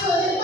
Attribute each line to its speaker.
Speaker 1: actually